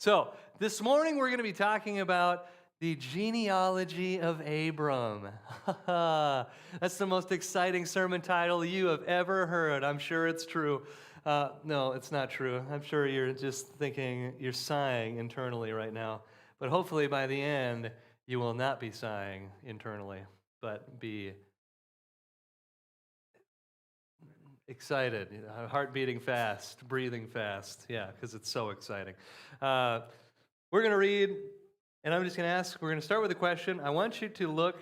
So, this morning we're going to be talking about the genealogy of Abram. That's the most exciting sermon title you have ever heard. I'm sure it's true. No, it's not true. I'm sure you're just thinking, you're sighing internally right now. But hopefully by the end, you will not be sighing internally, but be excited, heart beating fast, breathing fast. Yeah, because it's so exciting. We're going to read, and I'm just going to ask, we're going to start with a question. I want you to look,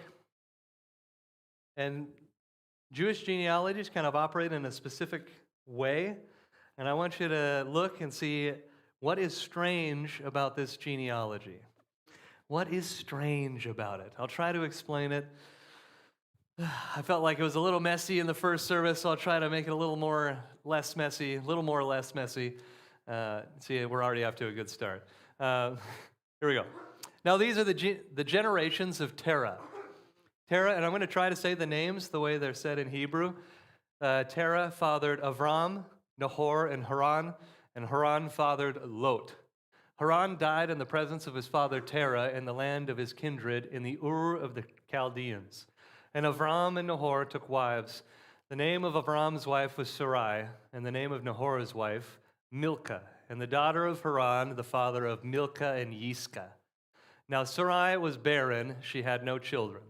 and Jewish genealogies kind of operate in a specific way, and I want you to look and see what is strange about this genealogy. What is strange about it? I'll try to explain it. I felt like it was a little messy in the first service, so I'll try to make it a little more less messy, a little more less messy. See, we're already off to a good start. Here we go. Now, these are the generations of Terah. Terah, and I'm going to try to say the names the way they're said in Hebrew. Terah fathered Avram, Nahor, and Haran fathered Lot. Haran died in the presence of his father Terah in the land of his kindred in the Ur of the Chaldeans. And Avram and Nahor took wives. The name of Avram's wife was Sarai, and the name of Nahor's wife, Milcah, and the daughter of Haran, the father of Milcah and Yiscah. Now Sarai was barren, she had no children.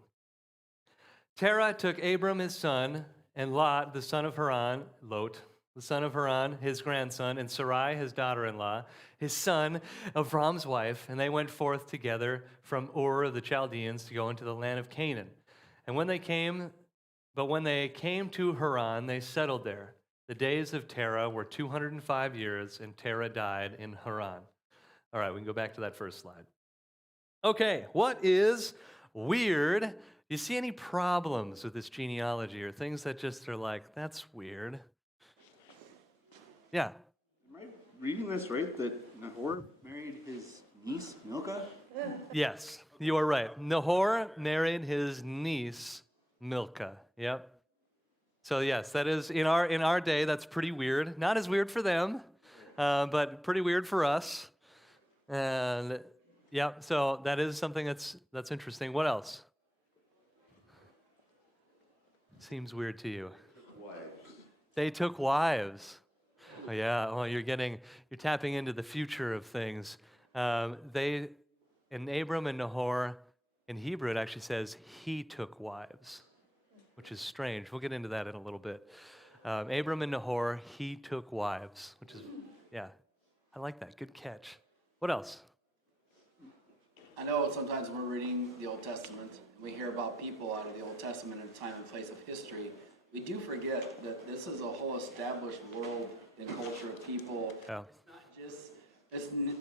Terah took Abram his son, and Lot, the son of Haran, Lot, the son of Haran, his grandson, and Sarai, his daughter-in-law, his son, Avram's wife, and they went forth together from Ur of the Chaldeans to go into the land of Canaan. And when they came to Haran, they settled there. The days of Terah were 205 years, and Terah died in Haran. All right, we can go back to that first slide. Okay, what is weird? Do you see any problems with this genealogy or things that just are like, that's weird? Yeah. Am I reading this right, that Nahor married his niece, Milcah? Yes, you are right. Nahor married his niece, Milcah. Yep. So yes, that is in our day. That's pretty weird. Not as weird for them, but pretty weird for us. And yeah, so that is something that's interesting. What else? Seems weird to you. They took wives. Oh, yeah. Well, you're tapping into the future of things. In Abram and Nahor, in Hebrew, it actually says he took wives, which is strange. We'll get into that in a little bit. Abram and Nahor, he took wives, which is, yeah, I like that. Good catch. What else? I know sometimes when we're reading the Old Testament, we hear about people out of the Old Testament in time and place of history. We do forget that this is a whole established world and culture of people. Yeah. It's not just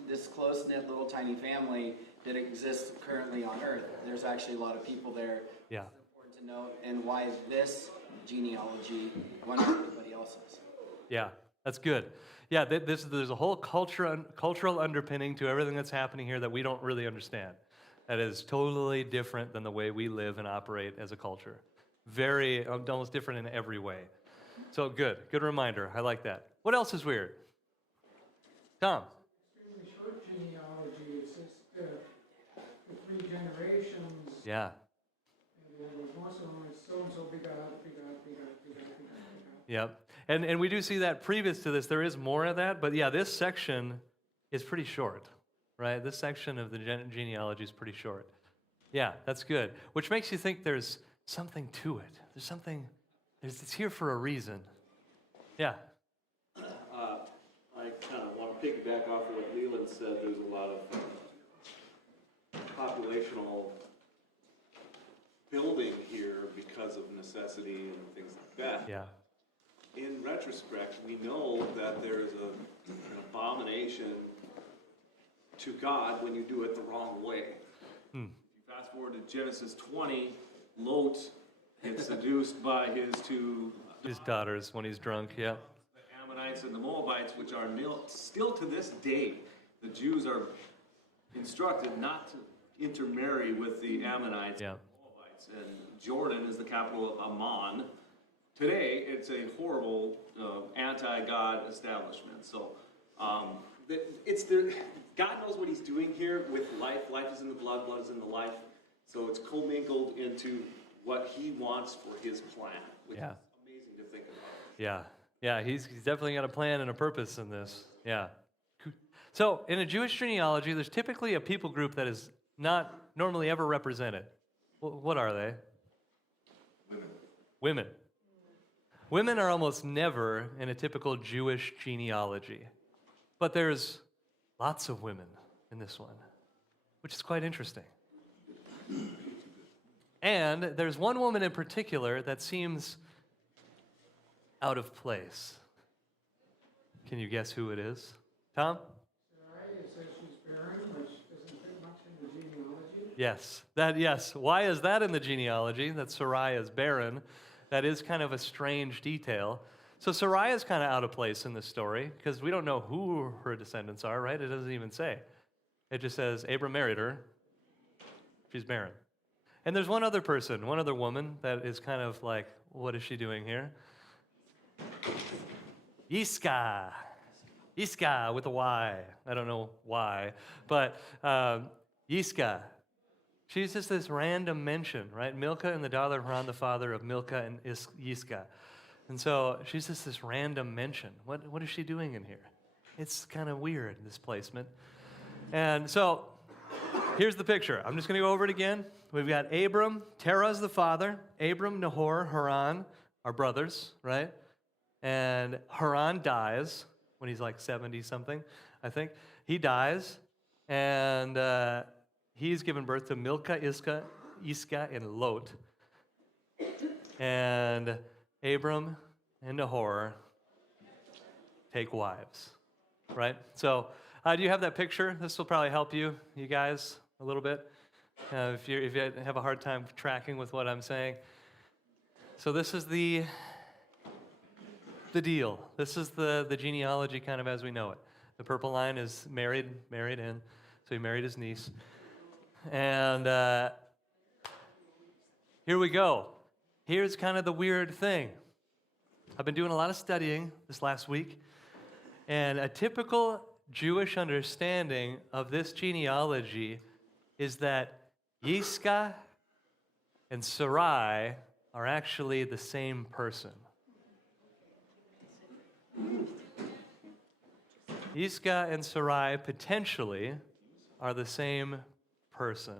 this close-knit little tiny family that exists currently on Earth. There's actually a lot of people there. Yeah. It's important to note, and why this genealogy went on everybody else's. Yeah, that's good. Yeah, there's a whole cultural underpinning to everything that's happening here that we don't really understand. That is totally different than the way we live and operate as a culture. Very, almost different in every way. So good reminder. I like that. What else is weird? Tom? Extremely short genealogy. It's just the three generations. Yeah. Most of them is so-and-so begot. Yep. And we do see that previous to this, there is more of that, but yeah, this section is pretty short, right? This section of the genealogy is pretty short. Yeah, that's good. Which makes you think there's something to it. It's here for a reason. Yeah. I kind of want to piggyback off of what Leland said. There's a lot of populational building here because of necessity and things like that. Yeah. In retrospect, we know that there's an abomination to God when you do it the wrong way. If you fast forward to Genesis 20, Lot gets seduced by his daughters when he's drunk, yeah. The Ammonites and the Moabites, which are still to this day, the Jews are instructed not to intermarry with the Ammonites and Moabites. And Jordan is the capital of Ammon. Today, it's a horrible anti-God establishment. So it's the, God knows what he's doing here with life. Life is in the blood, blood is in the life. So it's commingled into what he wants for his plan, which Yeah. is amazing to think about. Yeah. Yeah, he's definitely got a plan and a purpose in this. Yeah. So, in a Jewish genealogy, there's typically a people group that is not normally ever represented. What are they? Women. Women are almost never in a typical Jewish genealogy. But there's lots of women in this one, which is quite interesting. And there's one woman in particular that seems out of place. Can you guess who it is? Tom? Sarai, it says she's barren, which doesn't fit much in the genealogy. Yes. Why is that in the genealogy, that Sarai is barren? That is kind of a strange detail. So Sarai is kind of out of place in this story because we don't know who her descendants are, right? It doesn't even say. It just says Abram married her. She's barren. And there's one other person, one other woman that is kind of like, what is she doing here? Yiska. Yiska with a Y. I don't know why, but Yiska. She's just this random mention, right? Milcah and the daughter of Haran, the father of Milcah and Yiska. And so she's just this random mention. What is she doing in here? It's kind of weird, this placement. And so here's the picture. I'm just going to go over it again. We've got Abram, Terah is the father, Abram, Nahor, Haran are brothers, right? And Haran dies when he's like 70-something, I think. He dies, and he's given birth to Milcah, Iscah, and Lot. And Abram and Nahor take wives, right? So do you have that picture? This will probably help you guys, a little bit, if you have a hard time tracking with what I'm saying. So this is the deal. This is the genealogy kind of as we know it. The purple line is married in, so he married his niece. And here we go. Here's kind of the weird thing. I've been doing a lot of studying this last week, and a typical Jewish understanding of this genealogy is that Yiska and Sarai are actually the same person. Yiska and Sarai potentially are the same person,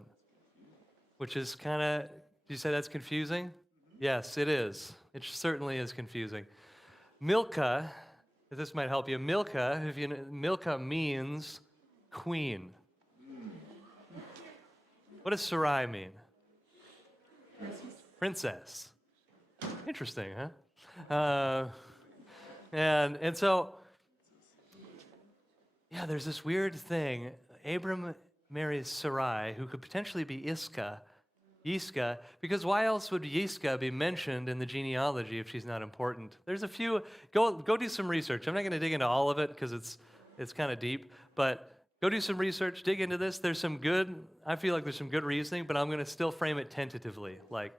which is kind of, did you say that's confusing? Yes, it is. It certainly is confusing. Milcah, if this might help you, Milcah, Milcah means queen. What does Sarai mean? Princess. Interesting, huh? And so, yeah, there's this weird thing. Abram marries Sarai, who could potentially be Yiska, because why else would Yiska be mentioned in the genealogy if she's not important? There's a few, go do some research. I'm not going to dig into all of it because it's kind of deep, but go do some research, dig into this. I feel like there's some good reasoning, but I'm going to still frame it tentatively, like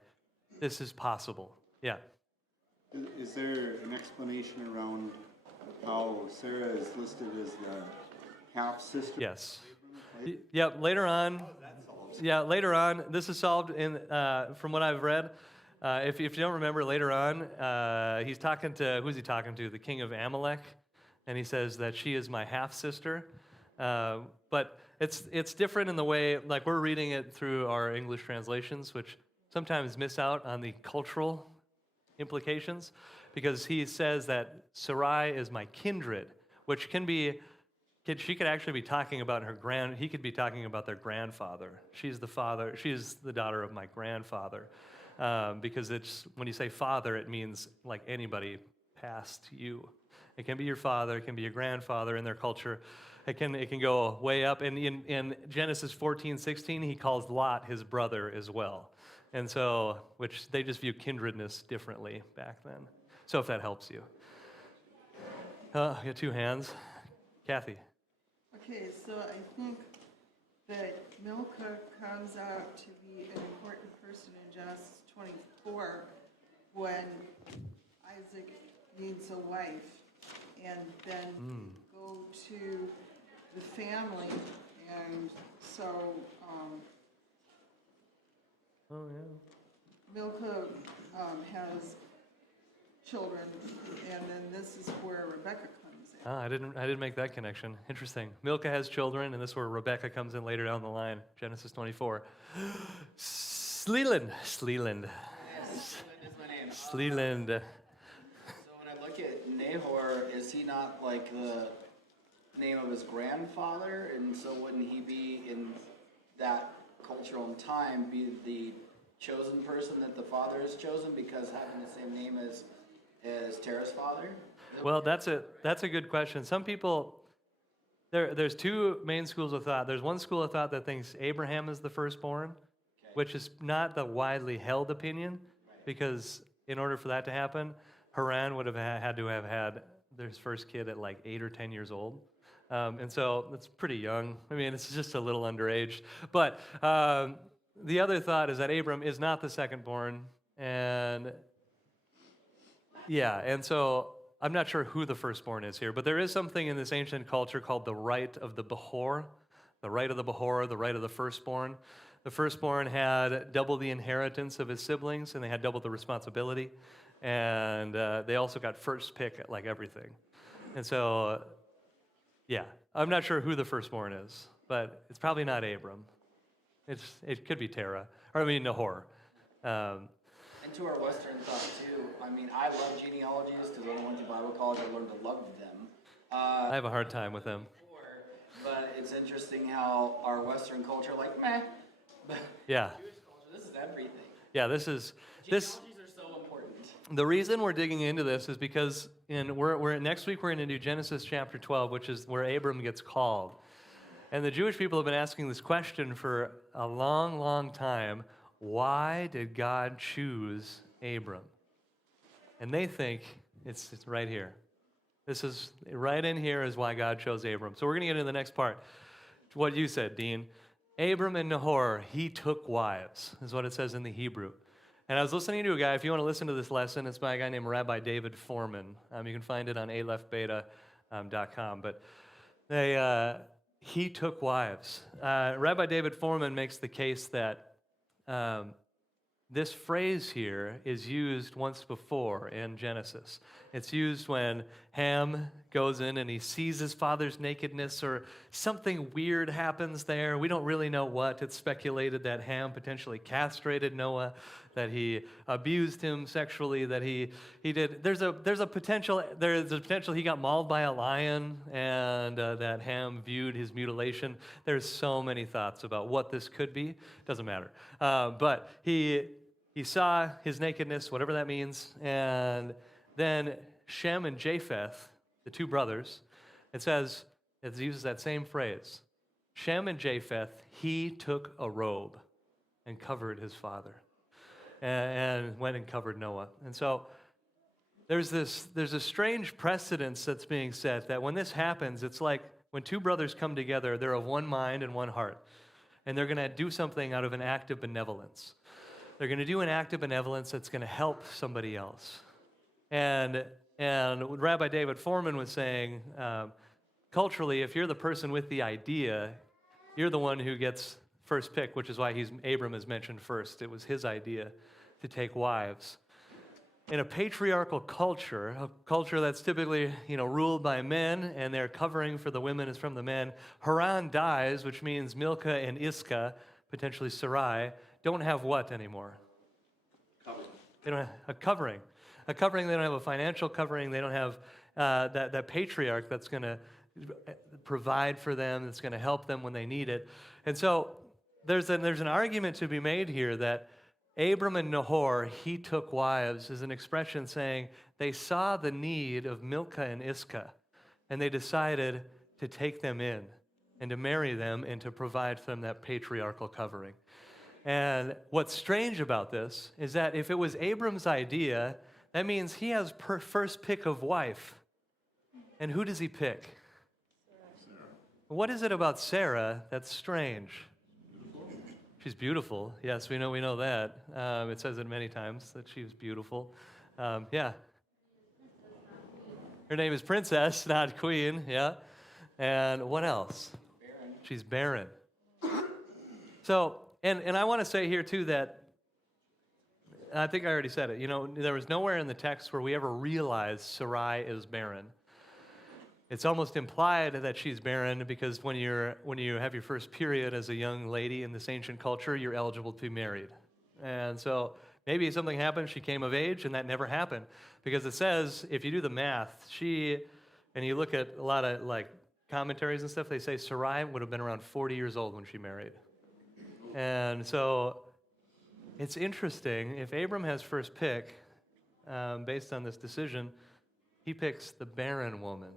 this is possible. Yeah. Is there an explanation around how Sarah is listed as the half-sister? Yes. Yep, later on. Yeah, later on. This is solved from what I've read. If you don't remember, later on, he's talking to, who's he talking to? The king of Amalek. And he says that she is my half-sister. But it's different in the way, like we're reading it through our English translations, which sometimes miss out on the cultural implications, because he says that Sarai is my kindred, which can be, she could actually be talking about he could be talking about their grandfather. She's the daughter of my grandfather, because when you say father, it means like anybody past you. It can be your father, it can be your grandfather in their culture. It can go way up. And in Genesis 14:16, he calls Lot his brother as well. And so, which they just view kindredness differently back then. So if that helps you. I got two hands. Kathy. Okay, so I think that Milcah comes out to be an important person in Genesis 24 when Isaac needs a wife. And then go to the family, and so, Oh, yeah. Milcah, has children, and then this is where Rebecca comes in. Ah, I didn't make that connection. Interesting. Milcah has children, and this is where Rebecca comes in later down the line. Genesis 24. Sleeland. Sleeland is my name. Sleeland. So when I look at Nahor, is he not like the name of his grandfather? And so wouldn't he be in that cultural time be the chosen person that the father has chosen because having the same name as Terah's father? Well, that's a good question. Some people, there's two main schools of thought. There's one school of thought that thinks Abraham is the firstborn, which is not the widely held opinion, because in order for that to happen, Haran would have had to have had their first kid at like 8 or 10 years old. And so that's pretty young. I mean, it's just a little underage. But the other thought is that Abram is not the secondborn. And yeah, and so I'm not sure who the firstborn is here, but there is something in this ancient culture called the right of the Behor, the right of the Behor, the right of the firstborn. The firstborn had double the inheritance of his siblings, and they had double the responsibility. And they also got first pick at like everything. And so, yeah, I'm not sure who the firstborn is, but it's probably not Abram. It could be Terah, or I mean Nahor. And to our Western thought too, I mean, I love genealogies because when I went to Bible college, I learned to love them. I have a hard time with them. But it's interesting how our Western culture, like, meh. But Yeah, Jewish culture, this is everything. yeah. This. Genealogies are so important. The reason we're digging into this is because next week we're going to do Genesis chapter 12, which is where Abram gets called. And the Jewish people have been asking this question for a long, long time. Why did God choose Abram? And they think it's right here. This is right in here is why God chose Abram. So we're going to get into the next part. What you said, Dean. Abram and Nahor, he took wives, is what it says in the Hebrew. And I was listening to a guy, if you want to listen to this lesson, it's by a guy named Rabbi David Foreman. You can find it on alephbeta.com. But he took wives. Rabbi David Foreman makes the case that this phrase here is used once before in Genesis. It's used when Ham goes in and he sees his father's nakedness, or something weird happens there. We don't really know what. It's speculated that Ham potentially castrated Noah, that he abused him sexually, that he did. There's a potential he got mauled by a lion, and that Ham viewed his mutilation. There's so many thoughts about what this could be. Doesn't matter. But he saw his nakedness, whatever that means, and then Shem and Japheth, the two brothers, it uses that same phrase. Shem and Japheth, he took a robe and covered his father, and went and covered Noah. And so there's a strange precedence that's being set that when this happens, it's like when two brothers come together, they're of one mind and one heart, and they're going to do something out of an act of benevolence. They're going to do an act of benevolence that's going to help somebody else. And what Rabbi David Foreman was saying, culturally, if you're the person with the idea, you're the one who gets first pick, which is why Abram is mentioned first. It was his idea to take wives. In a patriarchal culture, a culture that's typically ruled by men, and their covering for the women is from the men, Haran dies, which means Milcah and Iscah, potentially Sarai, don't have what anymore? They don't have a covering. A covering, they don't have a financial covering. They don't have that patriarch that's going to provide for them, that's going to help them when they need it. And so there's an argument to be made here that Abram and Nahor, he took wives, is an expression saying they saw the need of Milcah and Iscah, and they decided to take them in and to marry them and to provide for them that patriarchal covering. And what's strange about this is that if it was Abram's idea, that means he has first pick of wife. And who does he pick? Sarah. What is it about Sarah that's strange? She's beautiful. Yes, we know that. It says it many times that she was beautiful. Yeah. Her name is Princess, not Queen. Yeah. And what else? Barren. She's barren. So, and I want to say here too that, I think I already said it, you know, there was nowhere in the text where we ever realized Sarai is barren. It's almost implied that she's barren because when you have your first period as a young lady in this ancient culture, you're eligible to be married. And so maybe something happened, she came of age, and that never happened. Because it says, if you do the math, and you look at a lot of like commentaries and stuff, they say Sarai would have been around 40 years old when she married. And so it's interesting, if Abram has first pick, based on this decision, he picks the barren woman.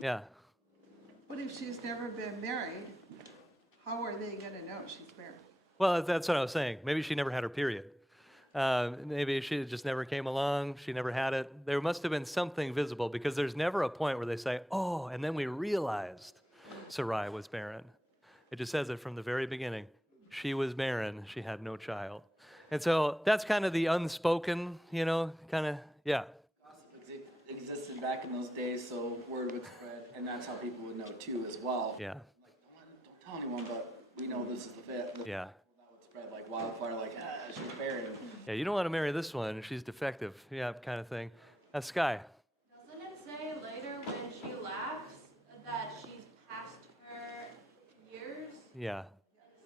Yeah. But if she's never been married, how are they gonna know she's barren? Well, that's what I was saying. Maybe she never had her period. Maybe she just never came along. She never had it. There must have been something visible because there's never a point where they say, oh, and then we realized Sarai was barren. It just says it from the very beginning. She was barren. She had no child. And so that's kind of the unspoken, you know, kind of, yeah. Gossip existed back in those days, so word would spread, and that's how people would know too as well. Yeah. Like, don't tell anyone, but we know this is the fit. Yeah. That would spread like wildfire, like, she's barren. Yeah, you don't want to marry this one. She's defective. Yeah, kind of thing. Sky. Doesn't it say later when she laughs that she's past her years? Yeah.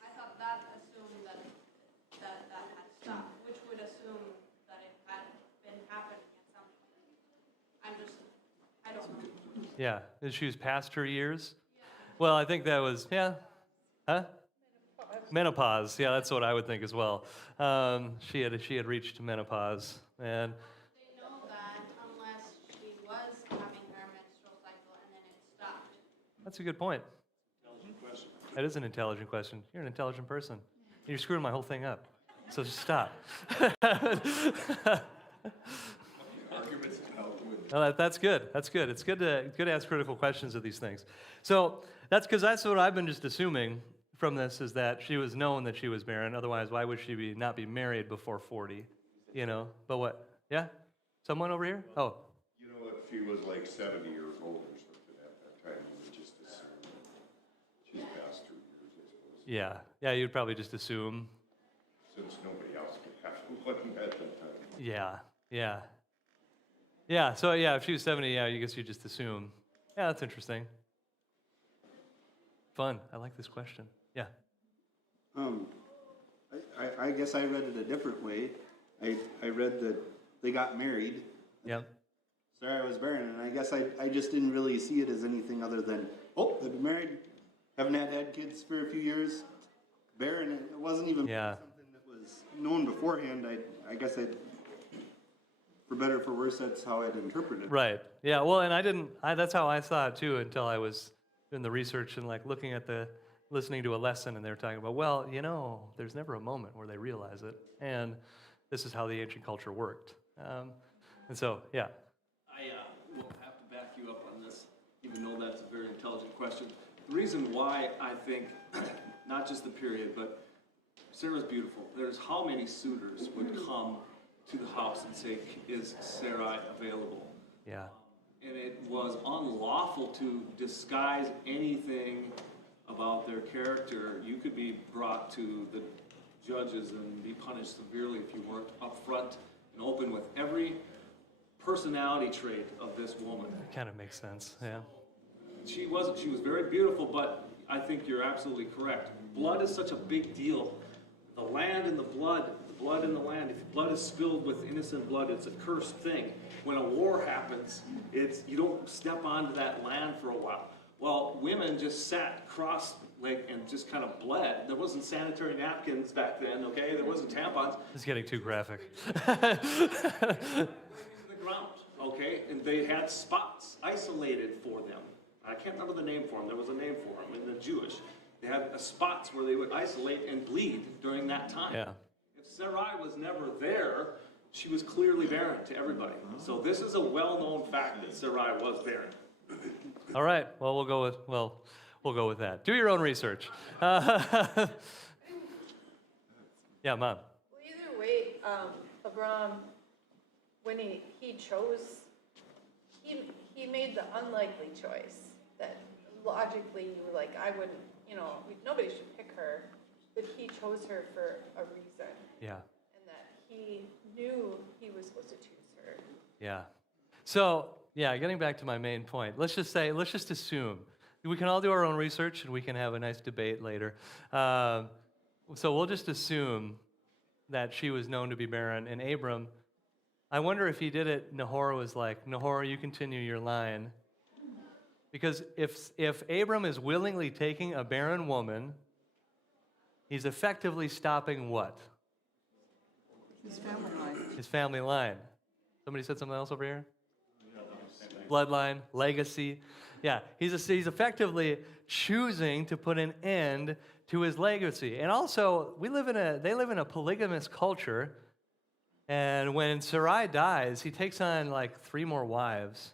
I thought that assumed that had stopped, which would assume that it had been happening at some point. I don't know. Yeah. And she was past her years? Well, I think that was, yeah. Huh? Menopause. Yeah, that's what I would think as well. She had reached menopause. And They know that unless she was having her menstrual cycle and then it stopped. that's a good point. Intelligent question. That is an intelligent question. You're an intelligent person. You're screwing my whole thing up. So just stop. Well, that's good. That's good. It's good to ask critical questions of these things. So that's what I've been just assuming from this is that she was known that she was barren. Otherwise, why would she not be married before 40? You know. But what? Yeah. Someone over here? Oh. You know, if she was like 70 years old or something at that time, you would just assume she's past her years, I suppose. Yeah. Yeah. You'd probably just assume. Since nobody else could have one at that time. Yeah. Yeah. Yeah. So yeah, if she was 70, yeah, I guess you just assume. Yeah, that's interesting. Fun. I like this question. Yeah. I guess I read it a different way. I read that they got married. Yeah. Sarah was barren, and I guess I just didn't really see it as anything other than, oh, they've been married, haven't had kids for a few years, barren. It wasn't even Yeah. something that was known beforehand. I guess for better or for worse, that's how I'd interpret it. Right. Yeah. Well, and that's how I saw it too until I was doing the research and like looking at listening to a lesson, and they were talking about, well, you know, there's never a moment where they realize it, and this is how the ancient culture worked. And so, yeah. I will have to back you up on this, even though that's a very intelligent question. The reason why I think, not just the period, but Sarah's beautiful. There's how many suitors would come to the house and say, is Sarai available? Yeah. And it was unlawful to disguise anything about their character. You could be brought to the judges and be punished severely if you weren't upfront and open with every personality trait of this woman. It kind of makes sense. Yeah. She was very beautiful, but I think you're absolutely correct. Blood is such a big deal. The land and the blood in the land, if blood is spilled with innocent blood, it's a cursed thing. When a war happens, you don't step onto that land for a while. Well, women just sat cross-legged and just kind of bled. There wasn't sanitary napkins back then, okay? There wasn't tampons. It's getting too graphic. The ground, okay? And they had spots isolated for them. I can't remember the name for them. There was a name for them in the Jewish. They had spots where they would isolate and bleed during that time. Yeah. If Sarai was never there, she was clearly barren to everybody. So this is a well-known fact that Sarai was barren. All right. Well, we'll go with that. Do your own research. Yeah, Mom. Well, either way, Abram, when he chose, he made the unlikely choice that logically, like, I wouldn't, nobody should pick her, but he chose her for a reason, Yeah. and that he knew he was supposed to choose her. Yeah. So, yeah, getting back to my main point, let's just assume. We can all do our own research and we can have a nice debate later. So we'll just assume that she was known to be barren, and Abram, I wonder if he did it, Nahor was like, Nahor, you continue your line. Because if Abram is willingly taking a barren woman, he's effectively stopping what? His family line. His family line. Somebody said something else over here? Bloodline, legacy. Yeah, he's effectively choosing to put an end to his legacy. And also, they live in a polygamous culture. And when Sarai dies, he takes on like 3 more wives,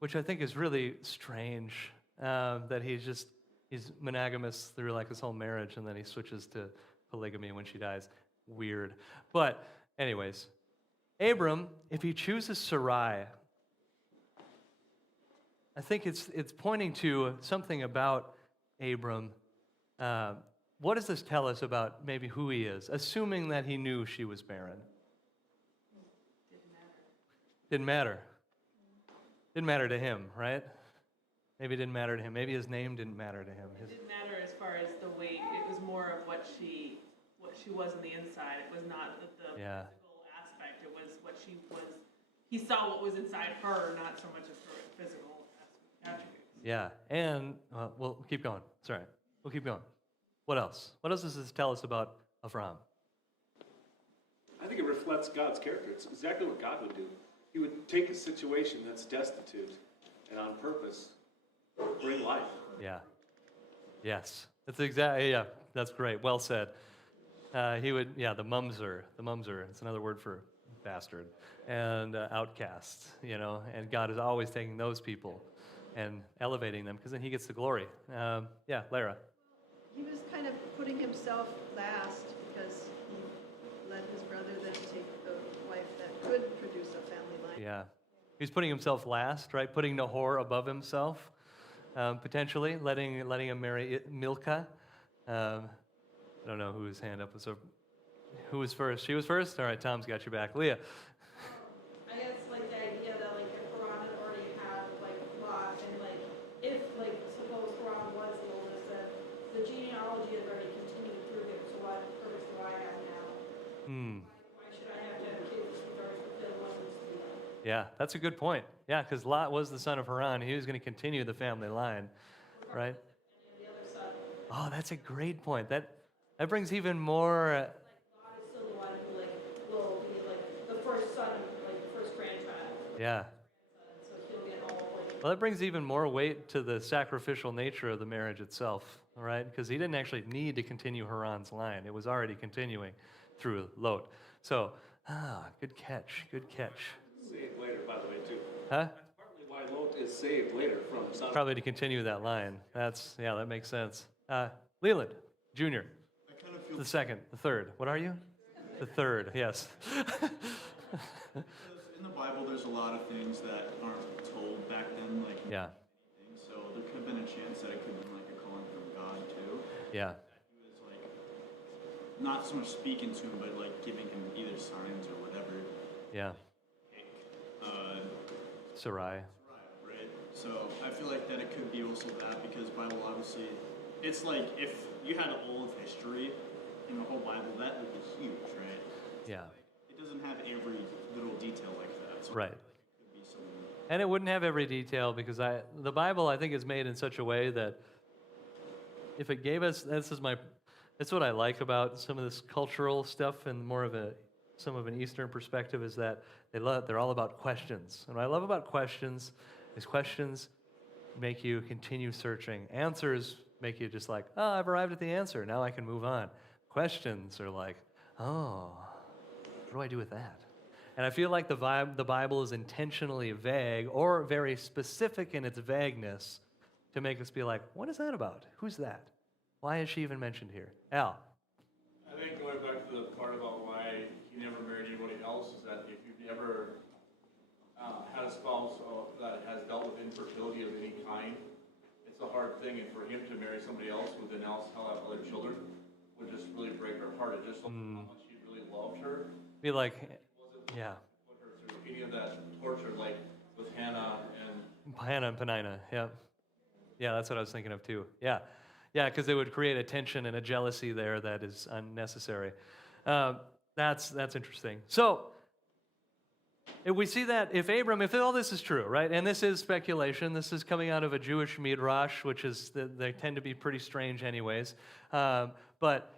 which I think is really strange. That he's monogamous through like his whole marriage, and then he switches to polygamy when she dies. Weird. But anyways, Abram, if he chooses Sarai, I think it's pointing to something about Abram. What does this tell us about maybe who he is, assuming that he knew she was barren? Didn't matter. Didn't matter to him, right? Maybe it didn't matter to him. Maybe his name didn't matter to him. It didn't matter as far as the weight. It was more of what she was on the inside. It was not the Yeah. physical aspect. It was what she was. He saw what was inside her, not so much of her physical attributes. Yeah, and we'll keep going. Sorry, we'll keep going. What else? What else does this tell us about Avram? I think it reflects God's character. It's exactly what God would do. He would take a situation that's destitute and on purpose bring life. Yeah. Yes. That's exactly. Yeah. That's great. Well said. He would. Yeah. The mumser. It's another word for bastard and outcast. And God is always taking those people and elevating them because then He gets the glory. Yeah, Lara. He was kind of putting himself last because he let his brother then take the wife that could produce a family line. Yeah. He's putting himself last, right? Putting Nahor above himself, potentially, letting him marry Milcah. I don't know whose hand up was. So, who was first? She was first? All right, Tom's got your back. Leah. I guess like the idea that like if Haran had already had like Lot, and like if like suppose Haran was the oldest, that the genealogy has already continued through him. So what purpose do I have now? Why should I have to have kids with the one who's the Yeah, that's a good point. Yeah, because Lot was the son of Haran. He was going to continue the family line, right? and the other son? Oh, that's a great point. That brings even more. God is still the one who like will be like the first son, like the first grandchild. Yeah. So he'll get all like. Well, that brings even more weight to the sacrificial nature of the marriage itself, all right? Because he didn't actually need to continue Haran's line. It was already continuing through Lot. So, good catch. Saved later, by the way, too. Huh? That's partly why Lot is saved later from Sodom. Probably to continue that line. That makes sense. Leland, Jr., I kind of feel the second, the third. What are you? The third, yes. In the Bible, there's a lot of things that aren't told back then, like Yeah, so there could have been a chance that it could have been like a calling from God too. yeah, He was like not so much speaking to him, but like giving him either signs or whatever. yeah. Uh, Sarai. right. So I feel like that it could be also that because Bible obviously, it's like if you had all of history in the whole Bible, that would be huge, right? Yeah, It doesn't have every little detail like that. So right. it could be some. And it wouldn't have every detail because the Bible, I think, is made in such a way that if it gave us, that's what I like about some of this cultural stuff and more of some of an Eastern perspective is that they're all about questions. And what I love about questions is questions make you continue searching. Answers make you just like, oh, I've arrived at the answer. Now I can move on. Questions are like, oh, what do I do with that? And I feel like the Bible is intentionally vague or very specific in its vagueness to make us be like, what is that about? Who's that? Why is she even mentioned here? Al. I think going back to the part about why he never married anybody else is that if you've ever had a spouse that has dealt with infertility of any kind, it's it's a hard thing, and for him to marry somebody else who then else have other children would just really break her heart. It just shows how much he really loved her. Be like, yeah, Put her through any of that torture, like with Hannah and Hannah and Penina. Yeah, yeah, that's what I was thinking of too. Yeah, yeah, because it would create a tension and a jealousy there that is unnecessary. That's interesting. So if we see that if all this is true, right, and this is speculation, this is coming out of a Jewish midrash, which is they tend to be pretty strange, anyways. But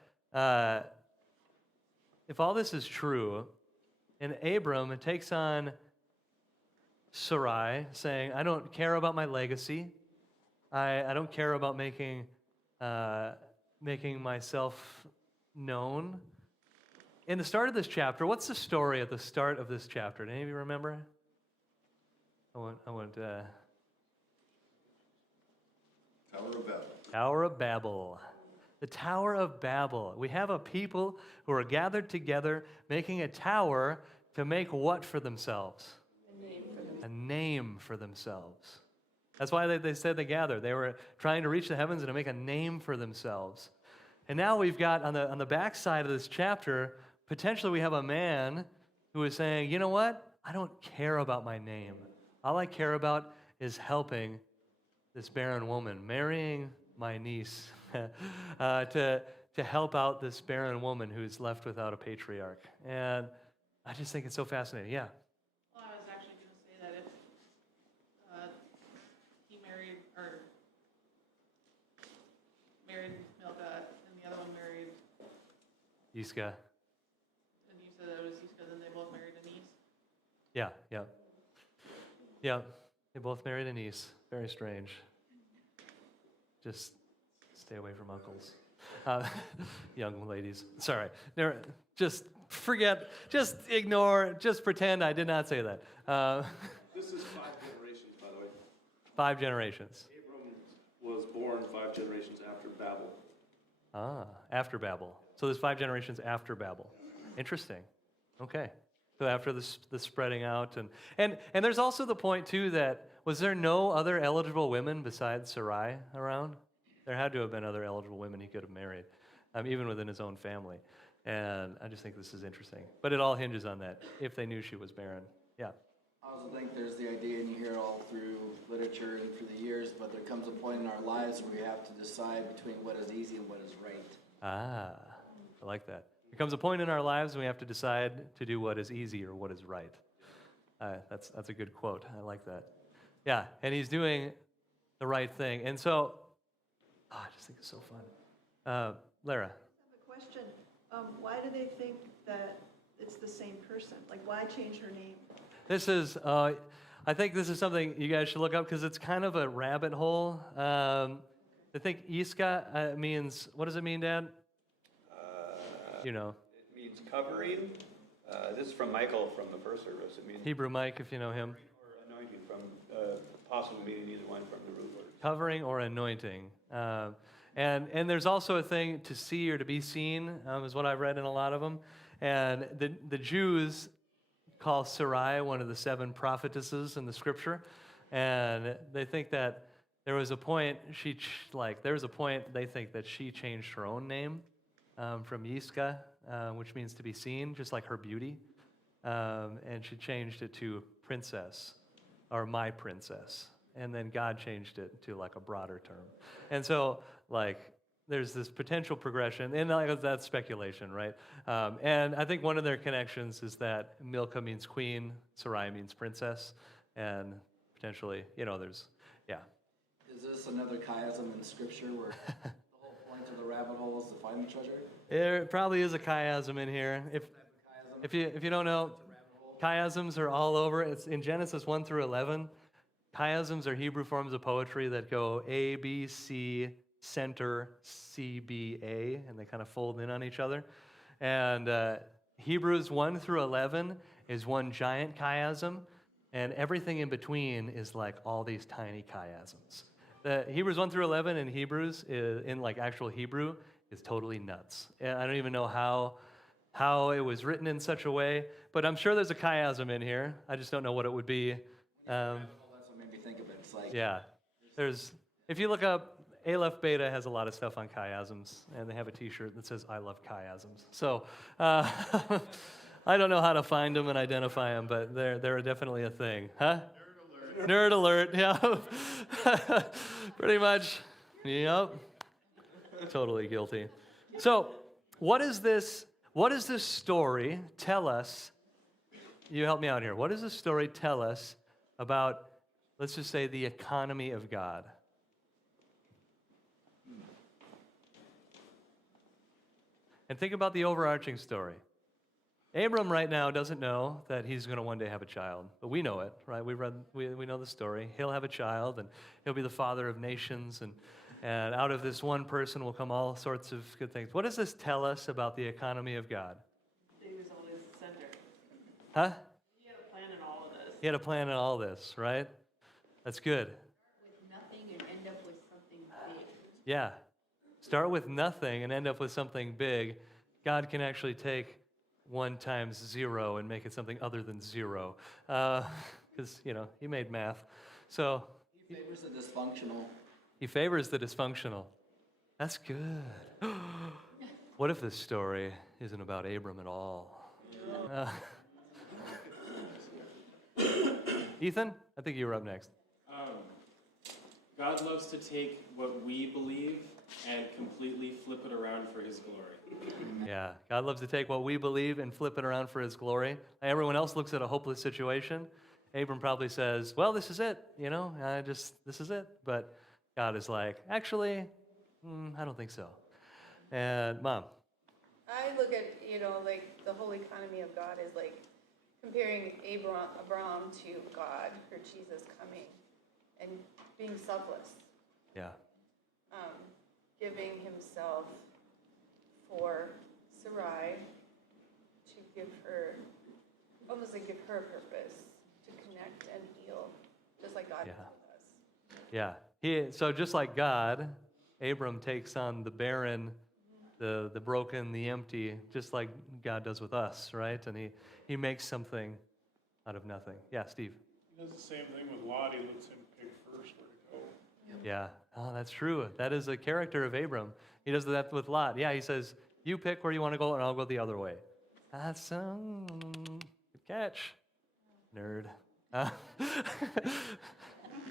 if all this is true, and Abram takes on Sarai, saying, "I don't care about my legacy. I don't care about making myself known." In the start of this chapter, what's the story at the start of this chapter? Do any of you remember? Tower of Babel. Tower of Babel. The Tower of Babel. We have a people who are gathered together making a tower to make what for themselves? A name for themselves. That's why they said they gathered. They were trying to reach the heavens and to make a name for themselves. And now we've got on the back side of this chapter, potentially we have a man who is saying, you know what? I don't care about my name. All I care about is helping this barren woman, marrying my niece, to help out this barren woman who's left without a patriarch. And I just think it's so fascinating. Yeah. Well, I was actually going to say that if he married Milcah and the other one married, Yiscah. and you said that it was Yiscah, then they both married a niece. Yeah, yeah. Yeah, they both married a niece. Very strange. Just stay away from uncles. Young ladies. Sorry. Just forget, just ignore, just pretend I did not say that. This is 5 generations, by the way. 5 generations. Abram was born 5 generations after Babel. After Babel. So there's 5 generations after Babel. Interesting. Okay. So after the spreading out. And there's also the point, too, that was there no other eligible women besides Sarai around? There had to have been other eligible women he could have married, even within his own family. And I just think this is interesting. But it all hinges on that, if they knew she was barren. Yeah. I also think there's the idea, and you hear it all through literature and through the years, but there comes a point in our lives where we have to decide between what is easy and what is right. I like that. There comes a point in our lives when we have to decide to do what is easy or what is right. That's a good quote. I like that. Yeah, and he's doing the right thing. And so, I just think it's so fun. Lara. I have a question. Why do they think that it's the same person? Like, why change her name? This is, I think this is something you guys should look up because it's kind of a rabbit hole. I think Iska means, what does it mean, Dad? You know. It means covering. This is from Michael from the first service. It means Hebrew Mike, if you know him. or anointing from possible meaning either one from the root word. Covering or anointing. And there's also a thing to see or to be seen, is what I've read in a lot of them. And the Jews call Sarai one of the 7 prophetesses in the scripture. And they think that there was a point they think that she changed her own name from Yiscah, which means to be seen, just like her beauty. And she changed it to princess, or my princess. And then God changed it to like a broader term. And so there's this potential progression, and that's speculation, right? And I think one of their connections is that Milcah means queen, Sarai means princess, and potentially, there's, yeah. Is this another chiasm in scripture where the whole point of the rabbit hole is to find the treasure? There probably is a chiasm in here. If you don't know, chiasms are all over. It's in Genesis 1 through 11. Chiasms are Hebrew forms of poetry that go A, B, C, center, C, B, A, and they kind of fold in on each other. And Hebrews 1 through 11 is one giant chiasm, and everything in between is like all these tiny chiasms. The Hebrews 1 through 11 in Hebrews, in like actual Hebrew, is totally nuts. And I don't even know how it was written in such a way, but I'm sure there's a chiasm in here. I just don't know what it would be. That's what made me think of it. It's like, Yeah, there's If you look up, Aleph Beta has a lot of stuff on chiasms, and they have a T-shirt that says "I love chiasms." So I don't know how to find them and identify them, but they're definitely a thing, huh? Nerd alert! Yeah, pretty much. Yep, totally guilty. So, what does this story tell us? You help me out here. What does this story tell us about, let's just say, the economy of God? And think about the overarching story. Abram right now doesn't know that he's going to one day have a child, but we know it, right? We know the story. He'll have a child, and he'll be the father of nations, and out of this one person will come all sorts of good things. What does this tell us about the economy of God? He was always the center. Huh? He had a plan in all of this. He had a plan in all this, right? That's good. With nothing and end up with something big. Yeah. Start with nothing and end up with something big. God can actually take 1 times 0 and make it something other than 0. Because, he made math. So He favors the dysfunctional. he favors the dysfunctional. That's good. What if this story isn't about Abram at all? Ethan, I think you were up next. God loves to take what we believe and completely flip it around for his glory. Yeah, God loves to take what we believe and flip it around for his glory. Everyone else looks at a hopeless situation. Abram probably says, well, this is it, this is it. But God is like, actually, I don't think so. And Mom. I look at, like the whole economy of God is like comparing Abraham to God or Jesus coming and being selfless. Yeah. Giving himself for Sarai to give her, almost like give her a purpose to connect and heal, just like God does with us. Yeah. So just like God, Abram takes on the barren, the broken, the empty, just like God does with us, right? And he makes something out of nothing. Yeah, Steve. He does the same thing with Lot. He lets him pick first where to go. Yeah. Oh, that's true. That is a character of Abram. He does that with Lot. Yeah, he says, you pick where you want to go, and I'll go the other way. That's good catch, nerd.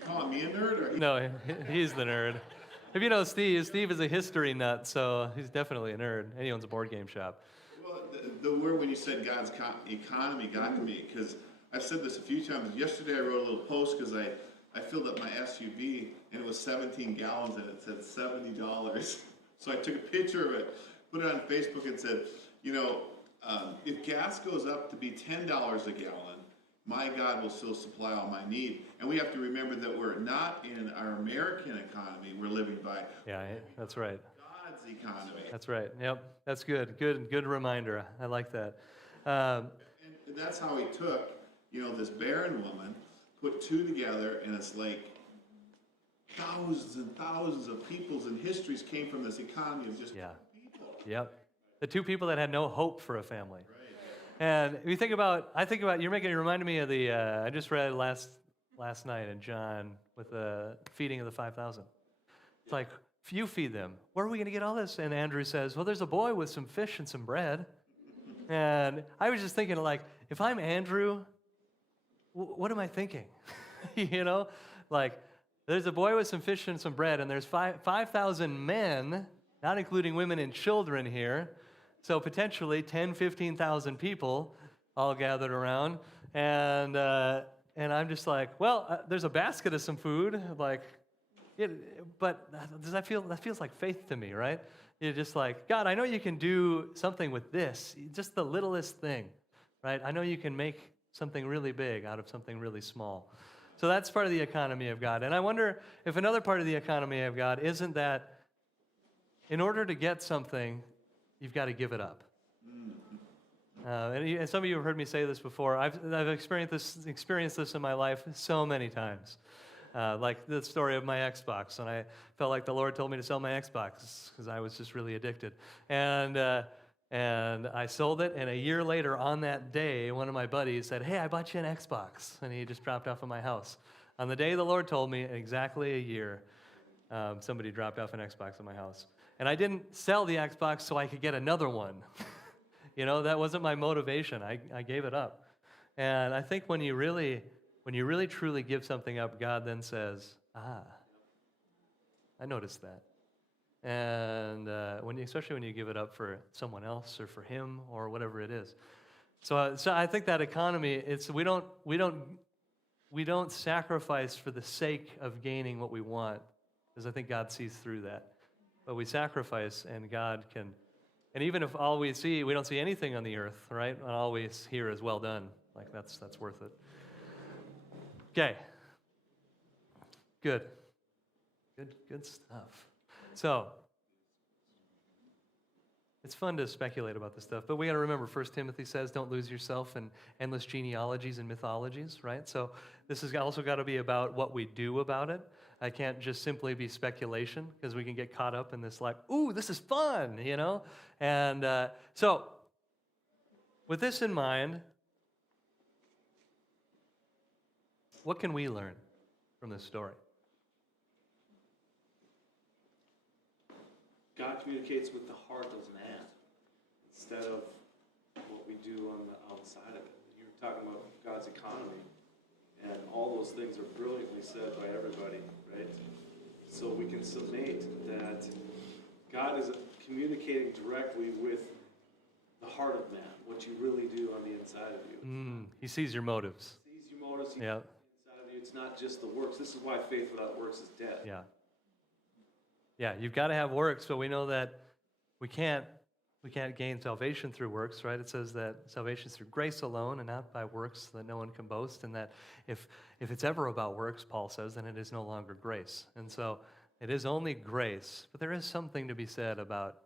Call me a nerd? No, he's the nerd. If you know Steve is a history nut, so he's definitely a nerd, and he owns a board game shop. Well, the word when you said God's economy got to me, because I've said this a few times. Yesterday I wrote a little post because I filled up my SUV, and it was 17 gallons, and it said $70. So I took a picture of it, put it on Facebook, and said, if gas goes up to be $10 a gallon, my God will still supply all my need. And we have to remember that we're not in our American economy. We're living by That's right. God's economy. That's right. Yep, that's good. Good reminder. I like that. And that's how he took, this barren woman, put 2 together, and it's like thousands and thousands of peoples and histories came from this economy of just 2 people. Yep. The 2 people that had no hope for a family. And if you think about, you reminded me of the, I just read last night in John with the feeding of the 5,000. It's like, if you feed them, where are we going to get all this? And Andrew says, well, there's a boy with some fish and some bread. And I was just thinking, like, if I'm Andrew, what am I thinking? Like, there's a boy with some fish and some bread, and there's 5,000 men, not including women and children here. So potentially 10, 15,000 people all gathered around. And I'm just like, well, there's a basket of some food. Like, but that feels like faith to me, right? You're just like, God, I know you can do something with this, just the littlest thing, right? I know you can make something really big out of something really small. So that's part of the economy of God. And I wonder if another part of the economy of God isn't that in order to get something, you've got to give it up. And some of you have heard me say this before. I've experienced this in my life so many times. Like the story of my Xbox, and I felt like the Lord told me to sell my Xbox because I was just really addicted. And I sold it, and a year later on that day, one of my buddies said, hey, I bought you an Xbox, and he just dropped off at my house. On the day the Lord told me, exactly a year, Somebody dropped off an Xbox at my house. And I didn't sell the Xbox so I could get another one. You know, that wasn't my motivation. I gave it up. And I think when you really truly give something up, God then says, I noticed that. And especially when you give it up for someone else or for him or whatever it is. So I think that economy, we don't sacrifice for the sake of gaining what we want, because I think God sees through that. But we sacrifice, and God can. And even if all we see, we don't see anything on the earth, right? And all we hear is well done. Like that's worth it. Okay. Good stuff. So, it's fun to speculate about this stuff, but we got to remember 1 Timothy says don't lose yourself in endless genealogies and mythologies, right? So this has also got to be about what we do about it. I can't just simply be speculation, because we can get caught up in this like, ooh, this is fun, you know? And so with this in mind, what can we learn from this story? God communicates with the heart of man instead of what we do on the outside of it. You were talking about God's economy, and all those things are brilliantly said by everybody, right? So we can summate that God is communicating directly with the heart of man, what you really do on the inside of you. He sees your motives. He sees your motives, he Yeah. inside of you. It's not just the works. This is why faith without works is dead. Yeah. Yeah, you've got to have works, but we know that we can't gain salvation through works, right? It says that salvation is through grace alone and not by works, that no one can boast, and that if it's ever about works, Paul says, then it is no longer grace. And so it is only grace, but there is something to be said about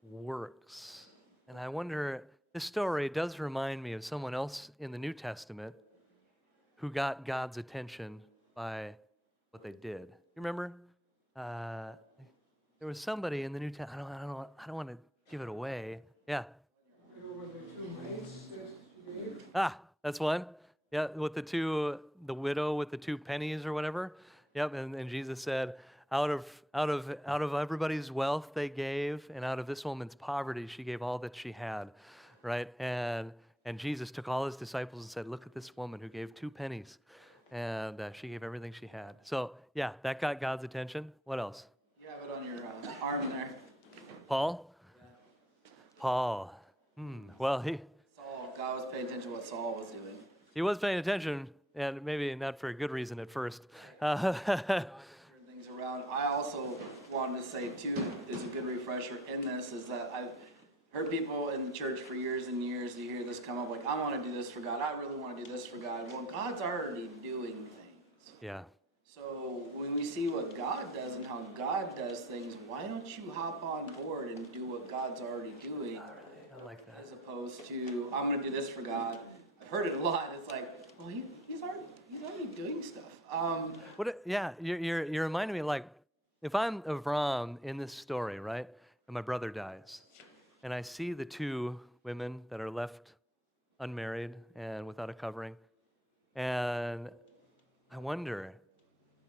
works. And I wonder, this story does remind me of someone else in the New Testament who got God's attention by what they did. You remember? There was somebody in the New Testament. I don't want to give it away. Yeah. Were the two mates that she gave? That's one. Yeah, with the widow with the 2 pennies or whatever. Yep. And Jesus said, out of everybody's wealth they gave, and out of this woman's poverty she gave all that she had, right? And Jesus took all his disciples and said, look at this woman who gave 2 pennies. And she gave everything she had. So, yeah, that got God's attention. What else? You have it on your arm there. Paul? Yeah. Paul. Well, Saul, God was paying attention to what Saul was doing. he was paying attention, and maybe not for a good reason at first. Things around. I also wanted to say, too, is a good refresher in this, is that I've heard people in the church for years and years, you hear this come up like, I want to do this for God. I really want to do this for God. Well, God's already doing things. Yeah. So when we see what God does and how God does things, why don't you hop on board and do what God's already doing? I like that. As opposed to, I'm going to do this for God. I've heard it a lot. It's like, well, he's already doing stuff. You're reminding me, like, if I'm Avram in this story, right, and my brother dies, and I see the 2 women that are left unmarried and without a covering, and I wonder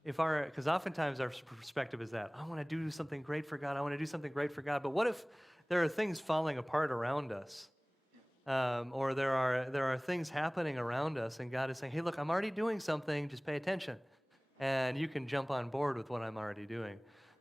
because oftentimes our perspective is that, I want to do something great for God, but what if there are things falling apart around us? Or there are things happening around us, and God is saying, hey, look, I'm already doing something, just pay attention. And you can jump on board with what I'm already doing.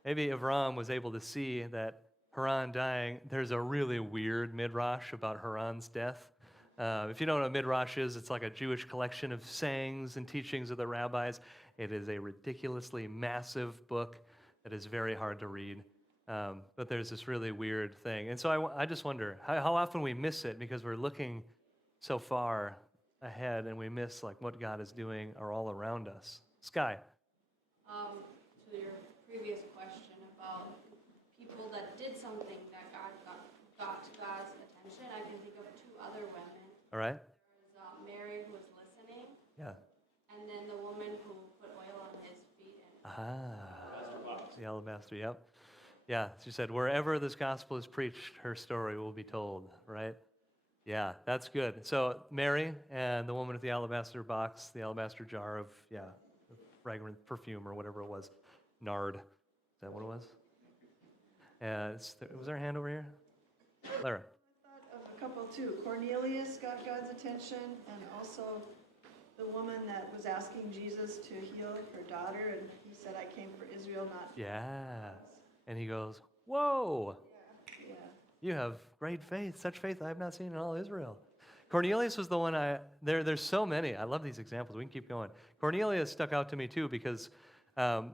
Maybe Avram was able to see that Haran dying, there's a really weird midrash about Haran's death. If you don't know what midrash is, it's like a Jewish collection of sayings and teachings of the rabbis. It is a ridiculously massive book that is very hard to read. But there's this really weird thing. And so I just wonder how often we miss it because we're looking so far ahead and we miss like what God is doing or all around us. Sky. To your previous question about people that did something that got God's attention, I can think of 2 other women. All right. There was Mary who was listening. Yeah. And then the woman who put oil on his feet. The alabaster, yep. Yeah, she said, wherever this gospel is preached, her story will be told, right? Yeah, that's good. So Mary and the woman with the alabaster box, the alabaster jar of, fragrant perfume or whatever it was. Nard. Is that what it was? Was there a hand over here? Lara. Of a couple too. Cornelius got God's attention, and also the woman that was asking Jesus to heal her daughter, and he said, I came for Israel, not for Yeah. And he goes, whoa, Yeah. you have great faith, such faith I have not seen in all Israel. Cornelius was the one there's so many. I love these examples. We can keep going. Cornelius stuck out to me too because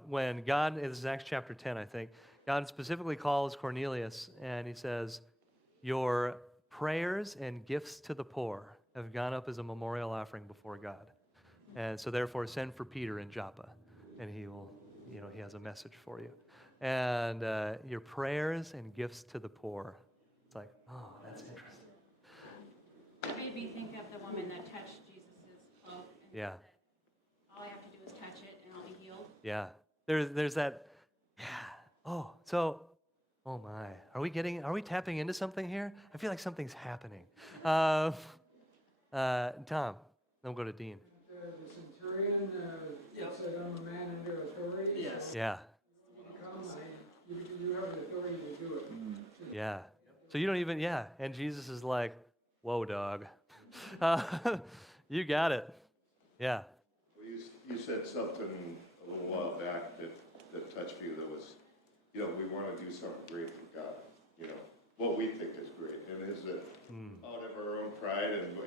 when God, this is Acts chapter 10, I think, God specifically calls Cornelius and he says, your prayers and gifts to the poor have gone up as a memorial offering before God. And so therefore send for Peter in Joppa and he will, he has a message for you. And your prayers and gifts to the poor. It's like, oh, that's interesting. It made me think of the woman that touched Jesus' cloak and Yeah. said, all I have to do is touch it and I'll be healed. Yeah. There's that, yeah. Oh, so, oh my. Are we tapping into something here? I feel like something's happening. Tom, then we'll go to Dean. The centurion said, I'm a man under authority. Yes. Yeah. You have the authority to do it. Yeah. So you don't even, yeah. And Jesus is like, whoa, dog. You got it. Yeah. Well, you said something a little while back that touched me that was, we want to do something great for God, what we think is great. And is it out of our own pride and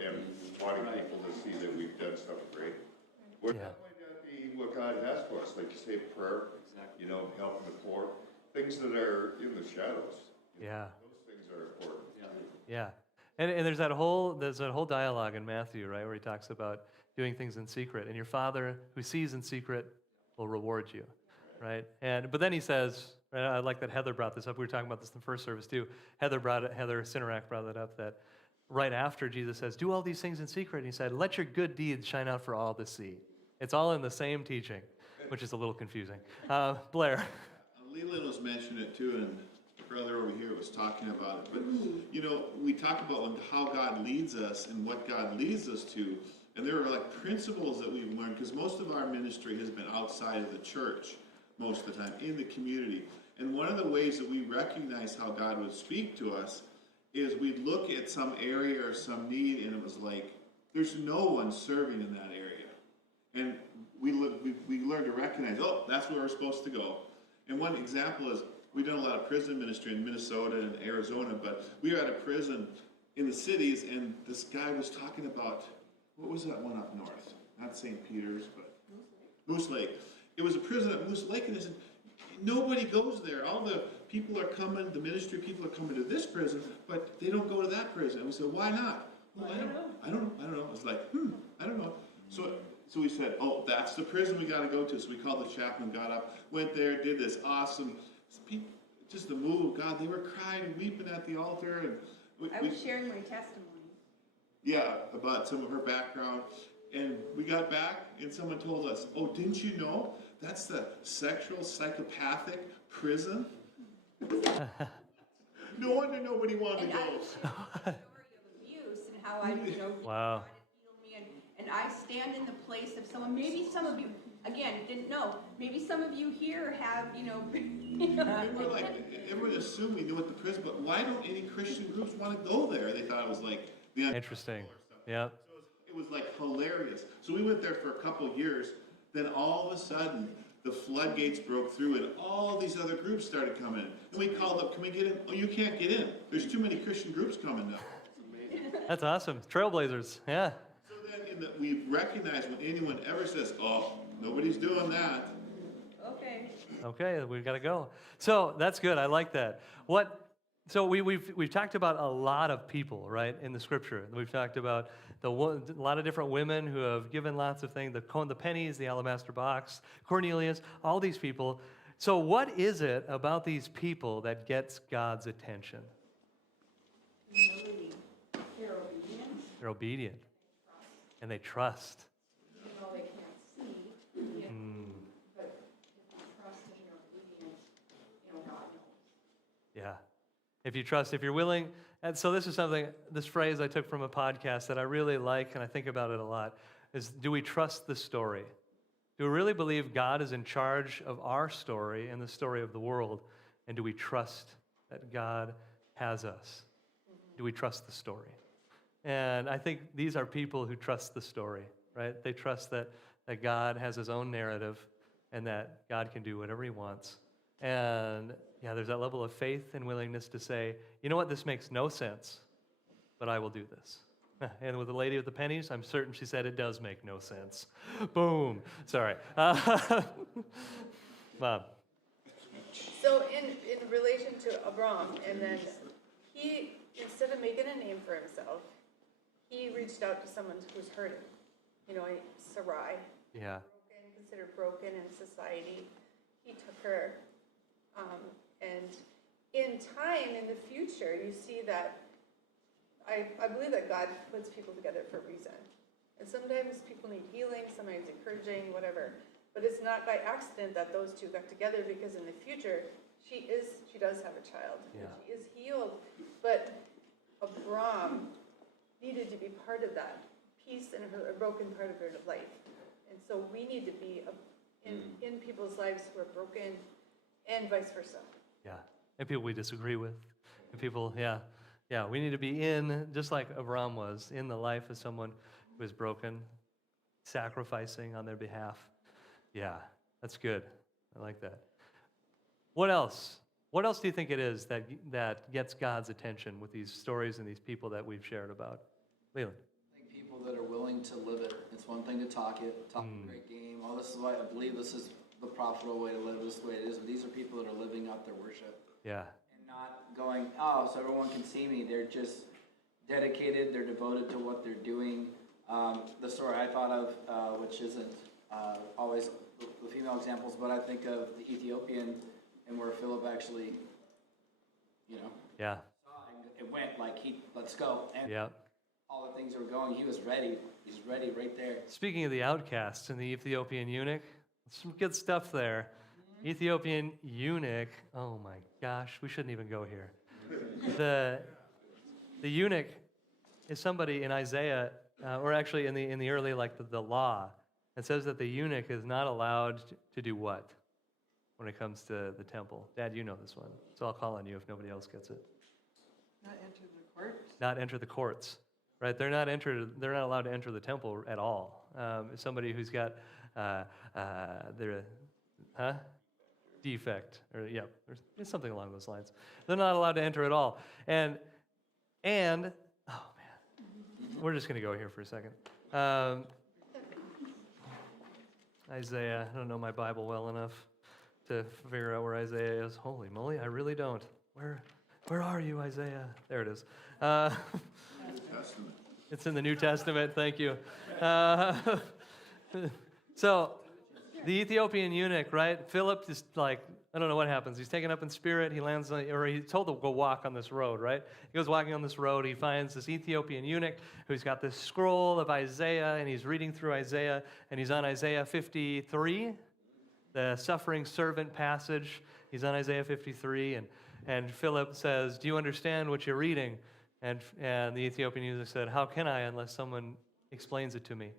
wanting people to see that we've done something great? Or that might not be what God has for us, like you say, prayer, helping the poor, things that are in the shadows. Yeah. Those things are important. Yeah. And there's that whole dialogue in Matthew, right, where he talks about doing things in secret. And your Father who sees in secret will reward you, right? But then he says, right, I like that Heather brought this up. We were talking about this in the first service too. Heather Sinerak brought that up, that right after Jesus says, do all these things in secret, and he said, let your good deeds shine out for all to see. It's all in the same teaching, which is a little confusing. Blair. Leland was mentioning it too, and brother over here was talking about it. But, we talk about how God leads us and what God leads us to. And there are like principles that we've learned, because most of our ministry has been outside of the church most of the time, in the community. And one of the ways that we recognize how God would speak to us is we'd look at some area or some need, and it was like, there's no one serving in that area. And we learn to recognize, oh, that's where we're supposed to go. And one example is, we've done a lot of prison ministry in Minnesota and Arizona, but we were at a prison in the cities, and this guy was talking about, what was that one up north? Not St. Peter's, but Moose Lake. It was a prison at Moose Lake, and he said, nobody goes there. All the people are coming, the ministry people are coming to this prison, but they don't go to that prison. And we said, why not? Well, I don't know. It was like, I don't know. So we said, oh, that's the prison we got to go to. So we called the chaplain, got up, went there, did this awesome, just the move of God. They were crying and weeping at the altar. And I was sharing my testimony. Yeah, about some of her background. And we got back, and someone told us, oh, didn't you know that's the sexual psychopathic prison? No wonder nobody wanted to go. I shared the story of abuse and how I, Wow. God had healed me, and I stand in the place of someone. Maybe some of you, again, didn't know. Maybe some of you here have, They were like, everyone assumed we knew what the prison, but why don't any Christian groups want to go there? They thought it was like the Interesting. Yeah. It was like hilarious. So we went there for a couple years. Then all of a sudden, the floodgates broke through, and all these other groups started coming in. And we called up, can we get in? Oh, you can't get in. There's too many Christian groups coming now. That's awesome. Trailblazers. Yeah. So then we recognize when anyone ever says, oh, nobody's doing that. Okay, we've got to go. So that's good. I like that. So we've talked about a lot of people, right, in the scripture. We've talked about a lot of different women who have given lots of things, the pennies, the alabaster box, Cornelius, all these people. So what is it about these people that gets God's attention? humility. They're obedient. They're obedient. And they trust. Even though they can't see, but if you trust and you're obedient, God knows. Yeah. If you're willing. And so this phrase I took from a podcast that I really like, and I think about it a lot, is do we trust the story? Do we really believe God is in charge of our story and the story of the world? And do we trust that God has us? Do we trust the story? And I think these are people who trust the story, right? They trust that God has his own narrative and that God can do whatever he wants. And yeah, there's that level of faith and willingness to say, you know what, this makes no sense, but I will do this. And with the lady with the pennies, I'm certain she said it does make no sense. Boom. Sorry. Mom. So in relation to Abram, and then he, instead of making a name for himself, he reached out to someone who's hurting. You know, Sarai, Yeah. considered broken in society. He took her. And in time, in the future, you see that I believe that God puts people together for a reason. And sometimes people need healing, sometimes encouraging, whatever. But it's not by accident that those two got together, because in the future, she does have a child. Yeah. She is healed. But Abram needed to be part of that piece in a broken part of her life. And so we need to be in people's lives who are broken, and vice versa. Yeah. And people we disagree with. And people, yeah. Yeah, we need to be in, just like Abraham was, in the life of someone who is broken, sacrificing on their behalf. Yeah, that's good. I like that. What else? What else do you think it is that gets God's attention with these stories and these people that we've shared about? Leland. I think people that are willing to live it. It's one thing to talk a great game. Oh, this is why I believe this is the profitable way to live, this is the way it is. But these are people that are living out their worship. Yeah. Not going, oh, so everyone can see me. They're just dedicated. They're devoted to what they're doing. The story I thought of, which isn't always the female examples, but I think of the Ethiopian, and where Philip actually, Yeah. it went like let's go. And Yeah. all the things that were going, he was ready. He's ready right there. Speaking of the outcasts and the Ethiopian eunuch, some good stuff there. Ethiopian eunuch, oh my gosh, we shouldn't even go here. The eunuch is somebody in Isaiah, or actually in the early, like the law. It says that the eunuch is not allowed to do what when it comes to the temple? Dad, you know this one, so I'll call on you if nobody else gets it. Not enter the courts. Not enter the courts, right? They're not allowed to enter the temple at all. Somebody who's got defect, or there's something along those lines. They're not allowed to enter at all. And oh man, we're just gonna go here for a second. Isaiah, I don't know my Bible well enough to figure out where Isaiah is. Holy moly, I really don't. Where are you, Isaiah? There it is. Testament. It's in the New Testament, thank you. So, the Ethiopian eunuch, right? Philip is like, I don't know what happens. He's taken up in spirit. He lands on, or he's told to go walk on this road, right? He goes walking on this road. He finds this Ethiopian eunuch who's got this scroll of Isaiah, and he's reading through Isaiah, and he's on Isaiah 53, the suffering servant passage. He's on Isaiah 53, and Philip says, "Do you understand what you're reading?" And the Ethiopian eunuch said, "How can I unless someone explains it to me?"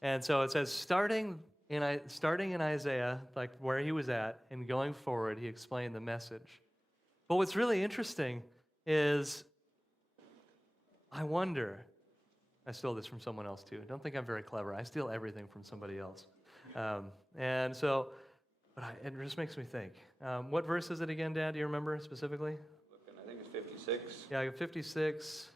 And so it says, starting in Isaiah, like where he was at, and going forward, he explained the message. But what's really interesting is, I wonder, I stole this from someone else too. Don't think I'm very clever. I steal everything from somebody else. And so, it just makes me think. What verse is it again, Dad? Do you remember specifically? I think it's 56. Yeah, I got 56.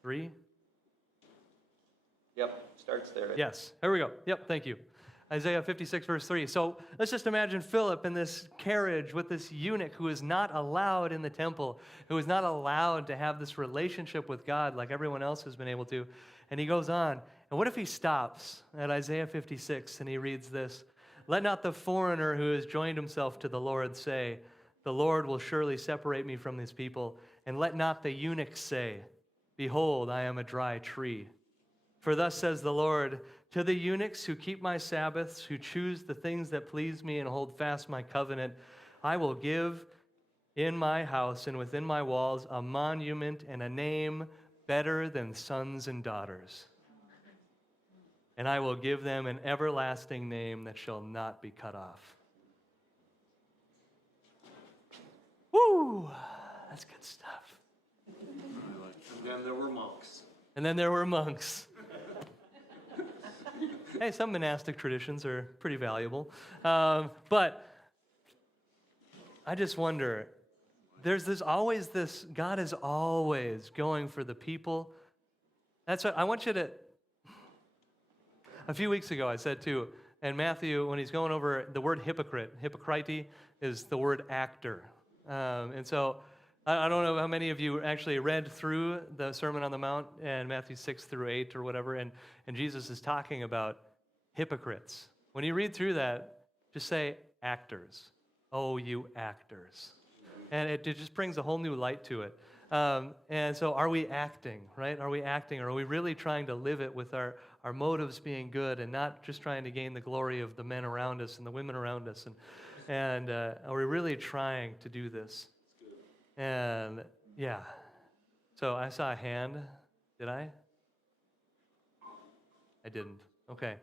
3? Yep, starts there. Yes, here we go. Yep, thank you. Isaiah 56, verse 3. So let's just imagine Philip in this carriage with this eunuch who is not allowed in the temple, who is not allowed to have this relationship with God like everyone else has been able to. And he goes on. And what if he stops at Isaiah 56 and he reads this? "Let not the foreigner who has joined himself to the Lord say, 'The Lord will surely separate me from his people.' And let not the eunuch say, 'Behold, I am a dry tree.' For thus says the Lord, to the eunuchs who keep my Sabbaths, who choose the things that please me and hold fast my covenant, I will give in my house and within my walls a monument and a name better than sons and daughters. And I will give them an everlasting name that shall not be cut off. Woo! That's good stuff. And then there were monks. And then there were monks. Hey, some monastic traditions are pretty valuable. But I just wonder, always this, God is always going for the people. That's what I want you to, a few weeks ago I said too, and Matthew, when he's going over the word hypocrite, hypocrite is the word actor. And so I don't know how many of you actually read through the Sermon on the Mount and Matthew 6 through 8 or whatever, and Jesus is talking about hypocrites. When you read through that, just say actors. Oh, you actors. And it just brings a whole new light to it. And so are we acting, right? Are we acting? Or are we really trying to live it with our motives being good and not just trying to gain the glory of the men around us and the women around us? And are we really trying to do this? And yeah. So I saw a hand. Did I? I didn't. Okay.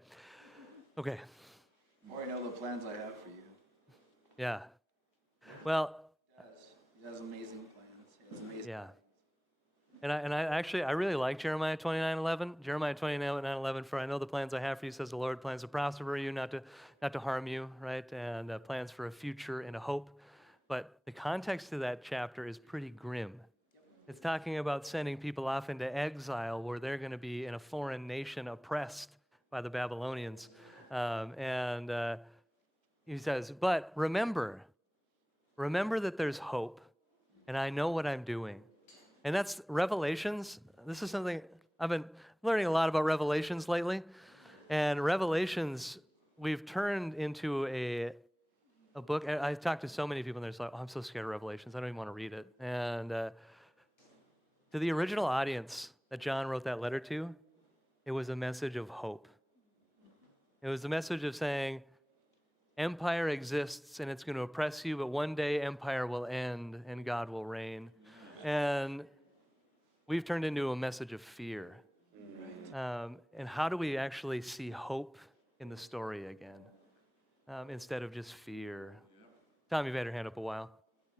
Okay. Or I know the plans I have for you. Yeah. Well. He has amazing plans. He has amazing. Yeah. And I really like Jeremiah 29:11. Jeremiah 29:11. For I know the plans I have for you, says the Lord, plans to prosper you, not to harm you, right? And plans for a future and a hope. But the context of that chapter is pretty grim. It's talking about sending people off into exile where they're going to be in a foreign nation oppressed by the Babylonians. He says, but remember that there's hope, and I know what I'm doing. And that's Revelations. This is something I've been learning a lot about Revelations lately. And Revelations, we've turned into a book. I've talked to so many people, and they're just like, oh, I'm so scared of Revelations. I don't even want to read it. And to the original audience that John wrote that letter to, it was a message of hope. It was a message of saying, empire exists and it's going to oppress you, but one day empire will end and God will reign. And we've turned into a message of fear. And how do we actually see hope in the story again instead of just fear? Tom, you've had your hand up a while.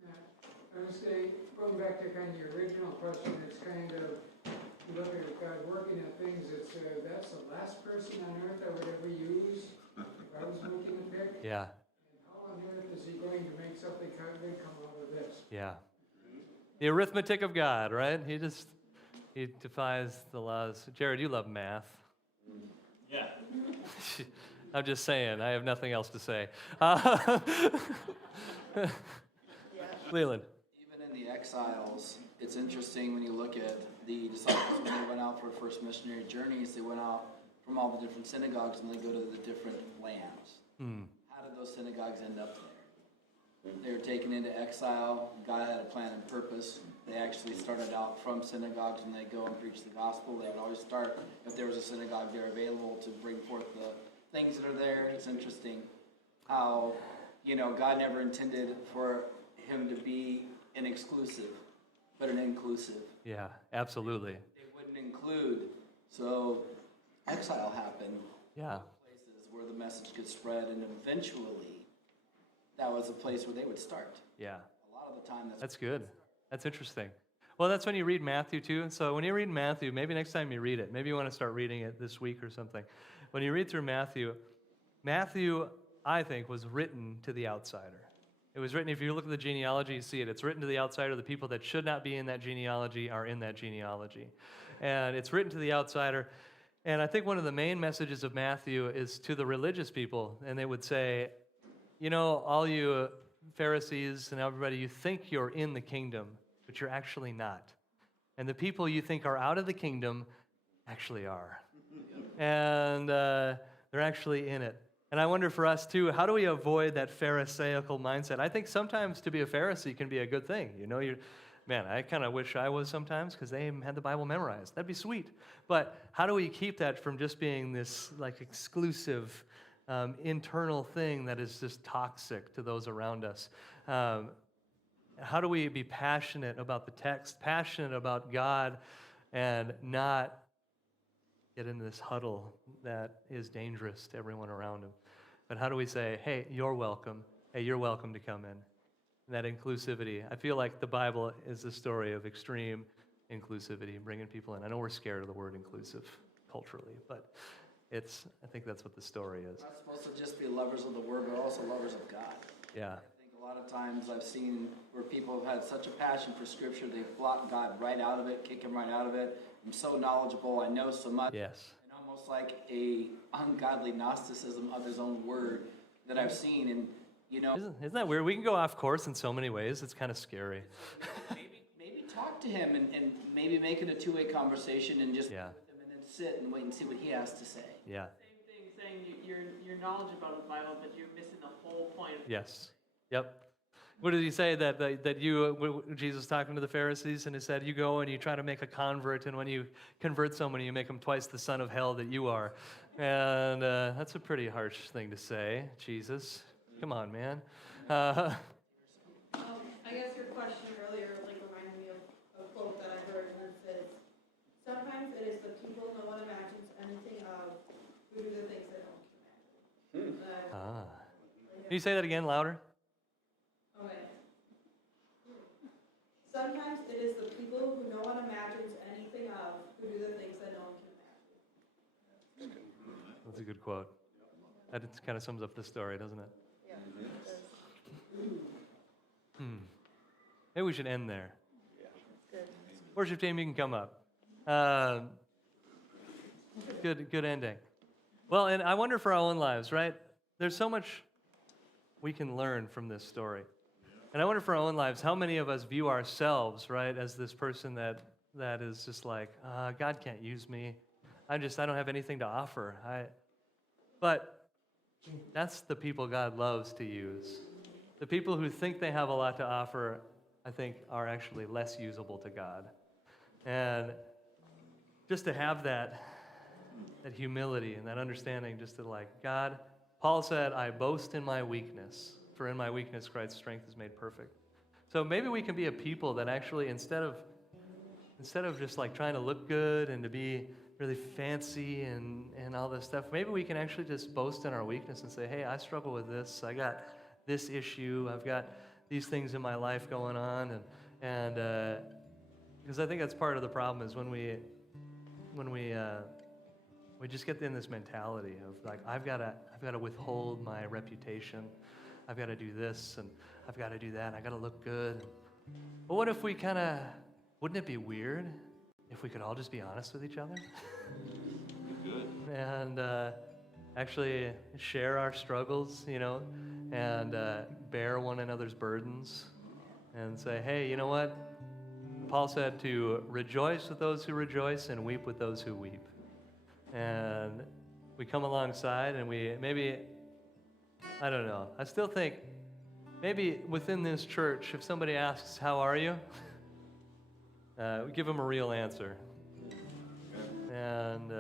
Yeah, I would say, going back to kind of your original question, it's kind of, you look at God working at things, it's that's the last person on earth I would ever use if I was making a pick. Yeah. And how on earth is he going to make something good come out of this? Yeah. The arithmetic of God, right? He defies the laws. Jared, you love math. Yeah. I'm just saying, I have nothing else to say. Leland. Even in the exiles, it's interesting when you look at the disciples when they went out for first missionary journeys, they went out from all the different synagogues and they go to the different lands. How did those synagogues end up there? They were taken into exile. God had a plan and purpose. They actually started out from synagogues and they go and preach the gospel. They would always start, if there was a synagogue there available, to bring forth the things that are there. It's interesting how, God never intended for him to be an exclusive, but an inclusive. Yeah, absolutely. It wouldn't include. So exile happened. Yeah. Places where the message could spread, and eventually that was a place where they would start. Yeah. A lot of the time that's good. That's interesting. Well, that's when you read Matthew too. So when you read Matthew, maybe next time you read it, maybe you want to start reading it this week or something. When you read through Matthew, I think, was written to the outsider. It was written, if you look at the genealogy, you see it. It's written to the outsider. The people that should not be in that genealogy are in that genealogy. And it's written to the outsider. And I think one of the main messages of Matthew is to the religious people. And they would say, all you Pharisees and everybody, you think you're in the kingdom, but you're actually not. And the people you think are out of the kingdom actually are. And they're actually in it. And I wonder for us too, how do we avoid that Pharisaical mindset? I think sometimes to be a Pharisee can be a good thing. I kind of wish I was sometimes because they had the Bible memorized. That'd be sweet. But how do we keep that from just being this exclusive internal thing that is just toxic to those around us? How do we be passionate about the text, passionate about God, and not get into this huddle that is dangerous to everyone around him. But how do we say, hey, you're welcome. Hey, you're welcome to come in. That inclusivity. I feel like the Bible is the story of extreme inclusivity, bringing people in. I know we're scared of the word inclusive culturally, but I think that's what the story is. We're not supposed to just be lovers of the word, but also lovers of God. Yeah. I think a lot of times I've seen where people have had such a passion for Scripture, they block God right out of it, kick him right out of it. I'm so knowledgeable, I know so much. Yes. And almost like a ungodly Gnosticism of his own word that I've seen. And, you know, Isn't that weird? We can go off course in so many ways. It's kind of scary. maybe talk to him and maybe make it a two-way conversation and just Yeah. with him and then sit and wait and see what he has to say. Yeah. Same thing, saying you're knowledgeable about the Bible, but you're missing the whole point of it. Yes. Yep. What did he say that Jesus talking to the Pharisees, and he said, you go and you try to make a convert, and when you convert someone, you make them twice the son of hell that you are. And that's a pretty harsh thing to say, Jesus. Come on, man. I guess your question earlier reminded me of a quote that I heard, and it says, sometimes it is the people no one imagines anything of who do the things they don't imagine. Can you say that again, louder? Okay. Sometimes it is the people who no one imagines anything of who do the things that no one can imagine. That's a good quote. That kind of sums up the story, doesn't it? Maybe we should end there. Worship team, you can come up. Good ending. Well, and I wonder for our own lives, right? There's so much we can learn from this story. And I wonder for our own lives, how many of us view ourselves, right, as this person that is just like, God can't use me. I don't have anything to offer. But that's the people God loves to use. The people who think they have a lot to offer, I think, are actually less usable to God. And just to have that humility and that understanding, just to God, Paul said, I boast in my weakness, for in my weakness Christ's strength is made perfect. So maybe we can be a people that actually, instead of just trying to look good and to be really fancy and all this stuff, maybe we can actually just boast in our weakness and say, hey, I struggle with this. I got this issue. I've got these things in my life going on. And because I think that's part of the problem is when we just get in this mentality of I've got to withhold my reputation. I've got to do this and I've got to do that. I got to look good. But what if we wouldn't it be weird if we could all just be honest with each other? Good. And actually share our struggles, and bear one another's burdens and say, hey, you know what? Paul said to rejoice with those who rejoice and weep with those who weep. And we come alongside and I don't know. I still think maybe within this church, if somebody asks, how are you? We give them a real answer. And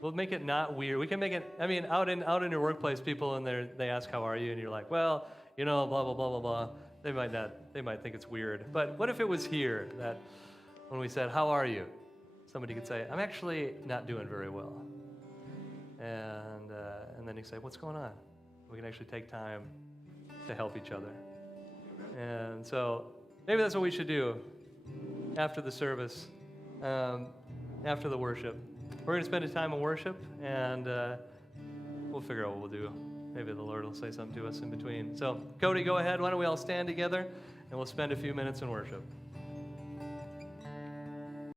we'll make it not weird. We can make it, out in your workplace, people they ask, how are you? And you're like, well, blah, blah, blah, blah, blah. They might think it's weird. But what if it was here that when we said, how are you? Somebody could say, I'm actually not doing very well. And then you say, what's going on? We can actually take time to help each other. And so maybe that's what we should do after the service, after the worship. We're going to spend a time in worship, and we'll figure out what we'll do. Maybe the Lord will say something to us in between. So, Cody, go ahead. Why don't we all stand together, and we'll spend a few minutes in worship.